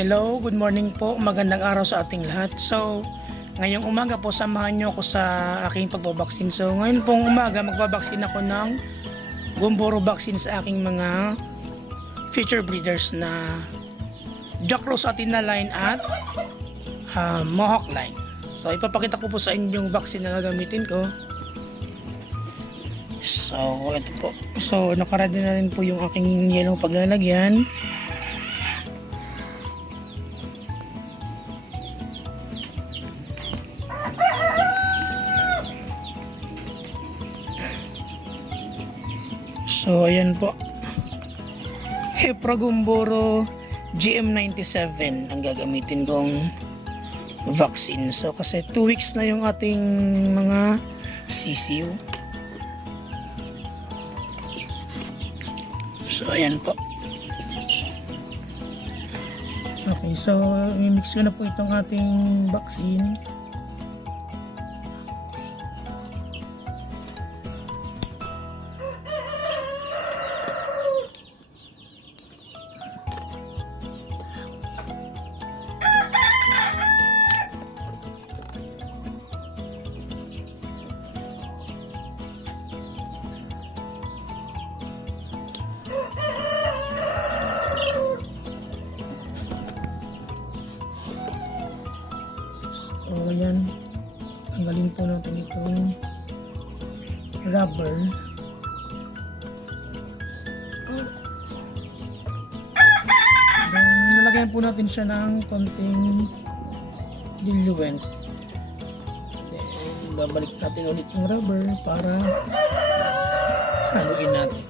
Hello, good morning po. Magandang araw sa ating lahat. So, ngayong umaga po, samahan nyo ako sa aking pagbabaksin. So, ngayon pong umaga, magbabaksin ako ng Gumboro vaccine sa aking mga future breeders na Jack Rose Atina line at ah, Mohawk line. So, ipapakita ko po sa inyo yung vaccine na gagamitin ko. So, ito po. So, nakaredy na rin po yung aking yellow paglalagyan. So, ayan po. Hepragumboro GM97 ang gagamitin kong vaccine. So, kasi 2 weeks na yung ating mga CCU. So, ayan po. Okay, so, i-mix ko na po itong ating vaccine. Rubber. Then, nalagyan po natin siya ng konting diluent. Then, babalik natin ulit yung rubber para haluin natin.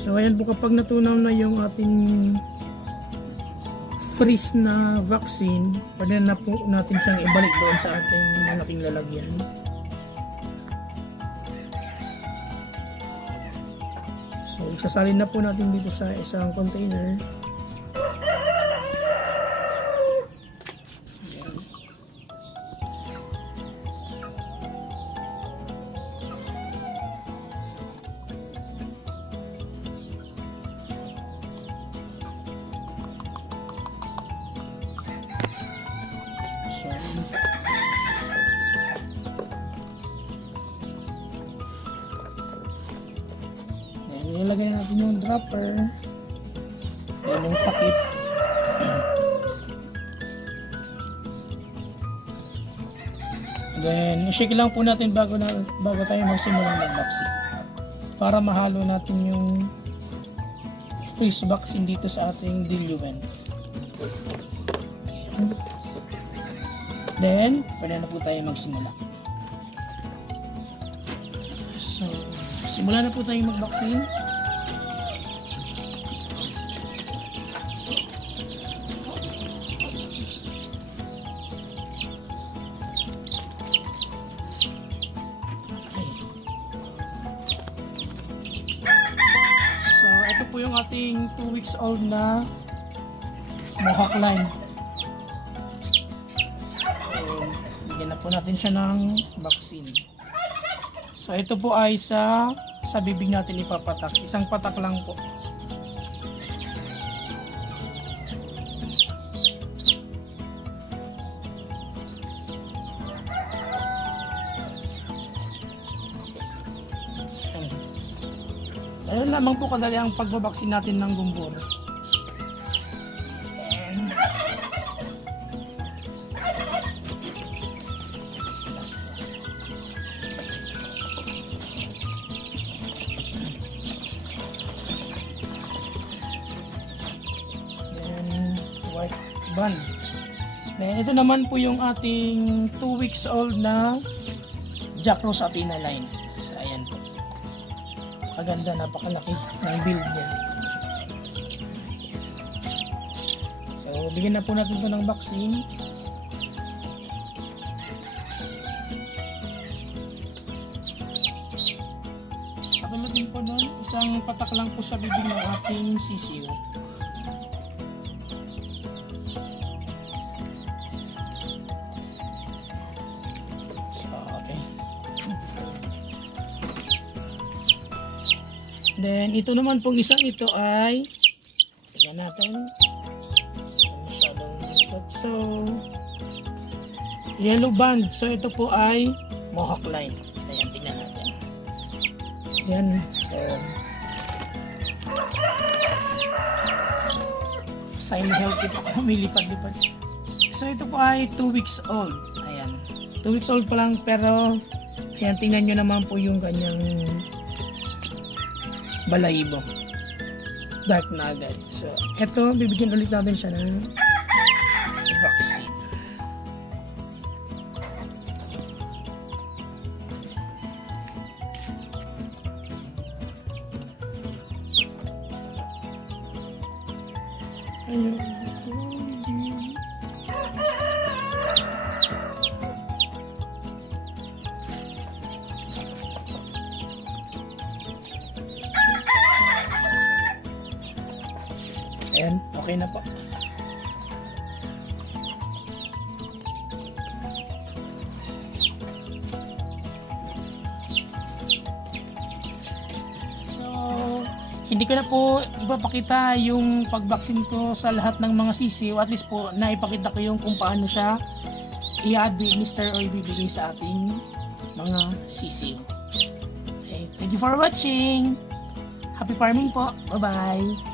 So ayan po kapag natunaw na yung ating freeze na vaccine, pwede na po natin siyang ibalik doon sa ating malaking lalagyan. So isasalin na po natin dito sa isang container. Ayan, nilagay na natin yung dropper. Ayan yung takip. Then, i-shake lang po natin bago, na, bago tayo magsimula ng vaccine. Para mahalo natin yung freeze vaccine dito sa ating diluent. Ayan. Then, pwede na po tayo magsimula. So, simula na po tayo mag-vaccine. So, ito po yung ating 2 weeks old na Mohawk line. Bigyan na po natin siya ng vaccine. So, ito po ay sa sa bibig natin ipapatak. Isang patak lang po. Ayun lamang po kadali ang pagbabaksin natin ng gumbor. White bun. Then, ito naman po yung ating 2 weeks old na Jack Rose Athena line. So, ayan po. Napakaganda, napakalaki ng build niya. So, bigyan na po natin ito ng vaccine. Din po nun, isang patak lang po sa bibig ng ating sisiyo. Then, ito naman pong isang ito ay, tingnan natin. Masyadong likot. So, yellow band. So, ito po ay mohawk line. Ayan, tingnan natin. Yan. So, sign healthy pa ako lumilipad-lipad. So, ito po ay 2 weeks old. Ayan. 2 weeks old pa lang pero ayan, tingnan nyo naman po yung kanyang balahibo. Dark na agad. So, ito, bibigyan ulit natin siya ng vaccine. Ayun. Ayan, okay na po. So, hindi ko na po ipapakita yung pagbaksin ko sa lahat ng mga sisiw. At least po, naipakita ko yung kung paano siya i-administer o ibibigay sa ating mga sisiw. Okay, thank you for watching. Happy farming po. Bye-bye.